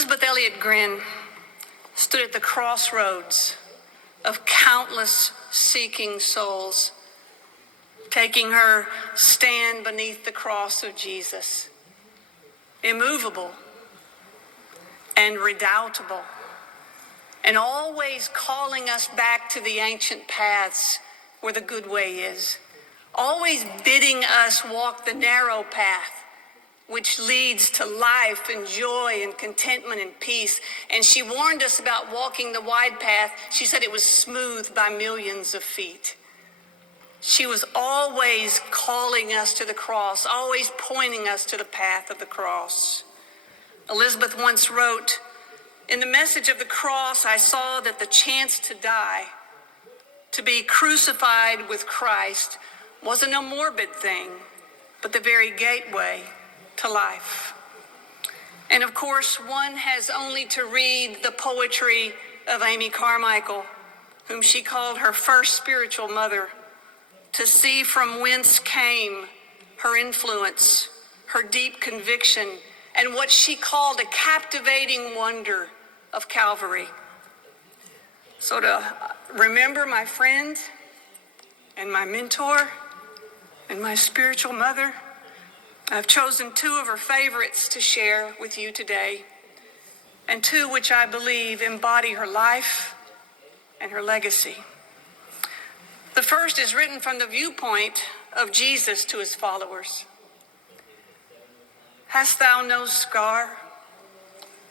Elizabeth Eliot Grin stood at the crossroads of countless seeking souls, taking her stand beneath the cross of Jesus, immovable and redoubtable, and always calling us back to the ancient paths where the good way is, always bidding us walk the narrow path which leads to life and joy and contentment and peace. And she warned us about walking the wide path. She said it was smooth by millions of feet. She was always calling us to the cross, always pointing us to the path of the cross. Elizabeth once wrote, "In the message of the cross, I saw that the chance to die, to be crucified with Christ, wasn't a morbid thing, but the very gateway to life." And of course, one has only to read the poetry of Amy Carmichael, whom she called her first spiritual mother, to see from whence came her influence, her deep conviction, and what she called a captivating wonder of Calvary. So to remember my friend and my mentor and my spiritual mother, I've chosen two of her favorites to share with you today, and two which I believe embody her life and her legacy. The first is written from the viewpoint of Jesus to his followers. "Hast thou no scar,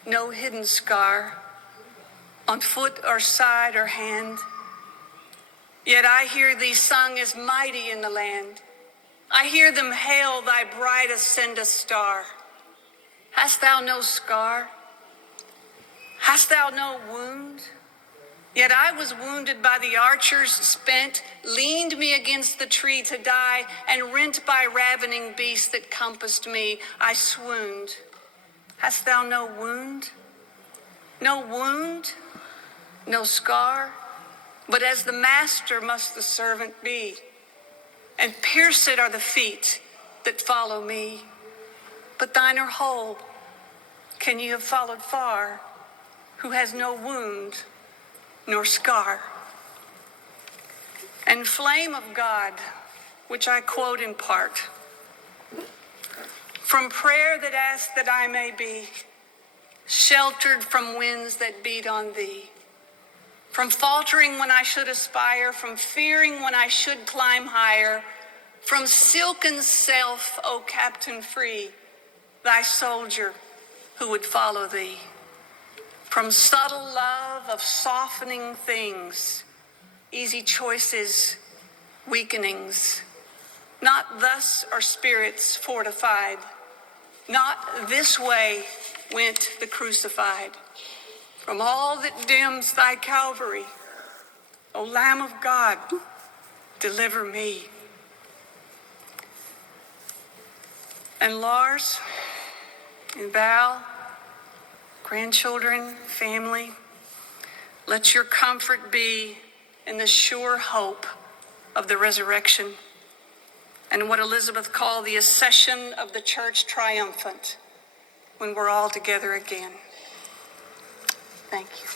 no hidden scar, on foot or side or hand? Yet I hear thee sung as mighty in the land. I hear them hail thy bright ascendant star. Hast thou no scar? Hast thou no wound? Yet I was wounded by the archers spent, leaned me against the tree to die, and rent by ravening beasts that compassed me, I swooned. Hast thou no wound? No wound? No scar? But as the master must the servant be, and pierced are the feet that follow me. But thine are whole. Can ye have followed far, who has no wound nor scar?" And flame of God, which I quote in part, "From prayer that asks that I may be sheltered from winds that beat on thee, from faltering when I should aspire, from fearing when I should climb higher, from silken self, O Captain free, thy soldier who would follow thee, from subtle love of softening things, easy choices, weakenings. Not thus are spirits fortified, not this way went the crucified. From all that dims thy Calvary, O Lamb of God, deliver me." And Lars and Val, grandchildren, family, let your comfort be in the sure hope of the resurrection and what Elizabeth called the accession of the church triumphant when we're all together again. Thank you.